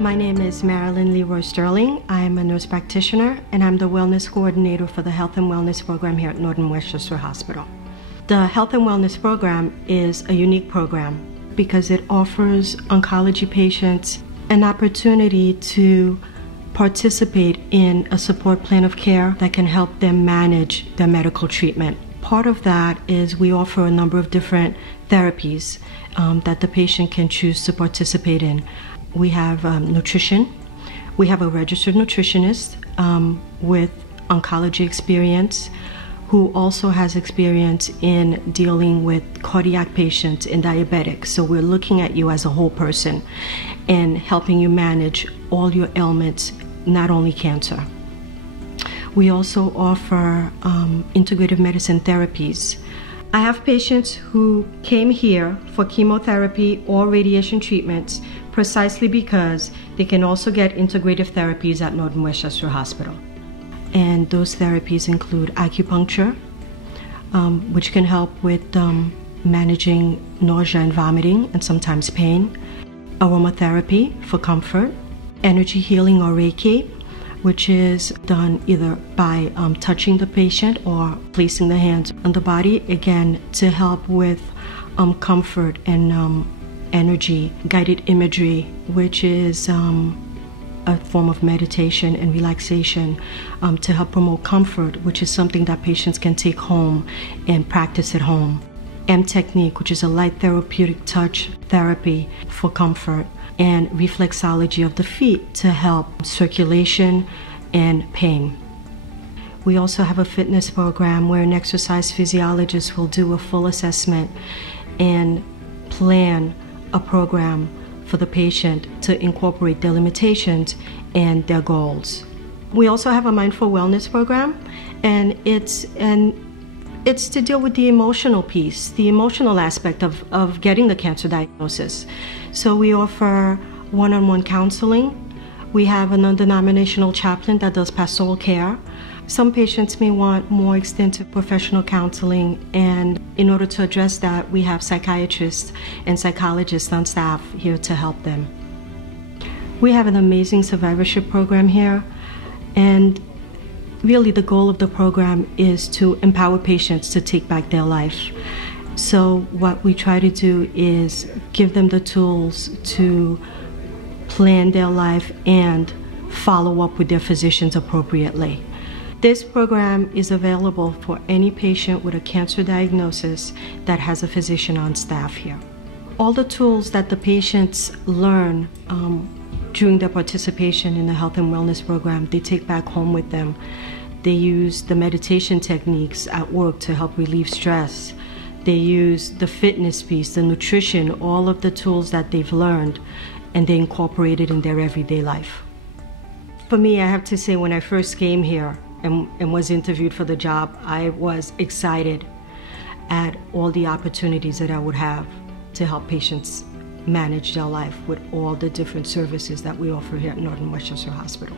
My name is Marilyn Leroy Sterling. I am a nurse practitioner and I'm the wellness coordinator for the Health and Wellness Program here at Northern Westchester Hospital. The Health and Wellness Program is a unique program because it offers oncology patients an opportunity to participate in a support plan of care that can help them manage their medical treatment. Part of that is we offer a number of different therapies that the patient can choose to participate in. We have nutrition. We have a registered nutritionist with oncology experience who also has experience in dealing with cardiac patients and diabetics. So we're looking at you as a whole person and helping you manage all your ailments, not only cancer. We also offer integrative medicine therapies. I have patients who came here for chemotherapy or radiation treatments precisely because they can also get integrative therapies at Northern Westchester Hospital. And those therapies include acupuncture, which can help with managing nausea and vomiting and sometimes pain, aromatherapy for comfort, energy healing or Reiki, which is done either by touching the patient or placing the hands on the body, again, to help with comfort and energy, guided imagery, which is a form of meditation and relaxation to help promote comfort, which is something that patients can take home and practice at home. M technique, which is a light therapeutic touch therapy for comfort, and reflexology of the feet to help circulation and pain. We also have a fitness program where an exercise physiologist will do a full assessment and plan a program for the patient to incorporate their limitations and their goals. We also have a mindful wellness program, and it's to deal with the emotional piece, the emotional aspect of getting the cancer diagnosis. So we offer one-on-one counseling. We have a non-denominational chaplain that does pastoral care. Some patients may want more extensive professional counseling, and in order to address that, we have psychiatrists and psychologists on staff here to help them. We have an amazing survivorship program here, and really the goal of the program is to empower patients to take back their life. So what we try to do is give them the tools to plan their life and follow up with their physicians appropriately. This program is available for any patient with a cancer diagnosis that has a physician on staff here. All the tools that the patients learn during their participation in the Health and Wellness Program, they take back home with them. They use the meditation techniques at work to help relieve stress. They use the fitness piece, the nutrition, all of the tools that they've learned, and they incorporate it in their everyday life. For me, I have to say, when I first came here and was interviewed for the job, I was excited at all the opportunities that I would have to help patients manage their life with all the different services that we offer here at Northern Westchester Hospital.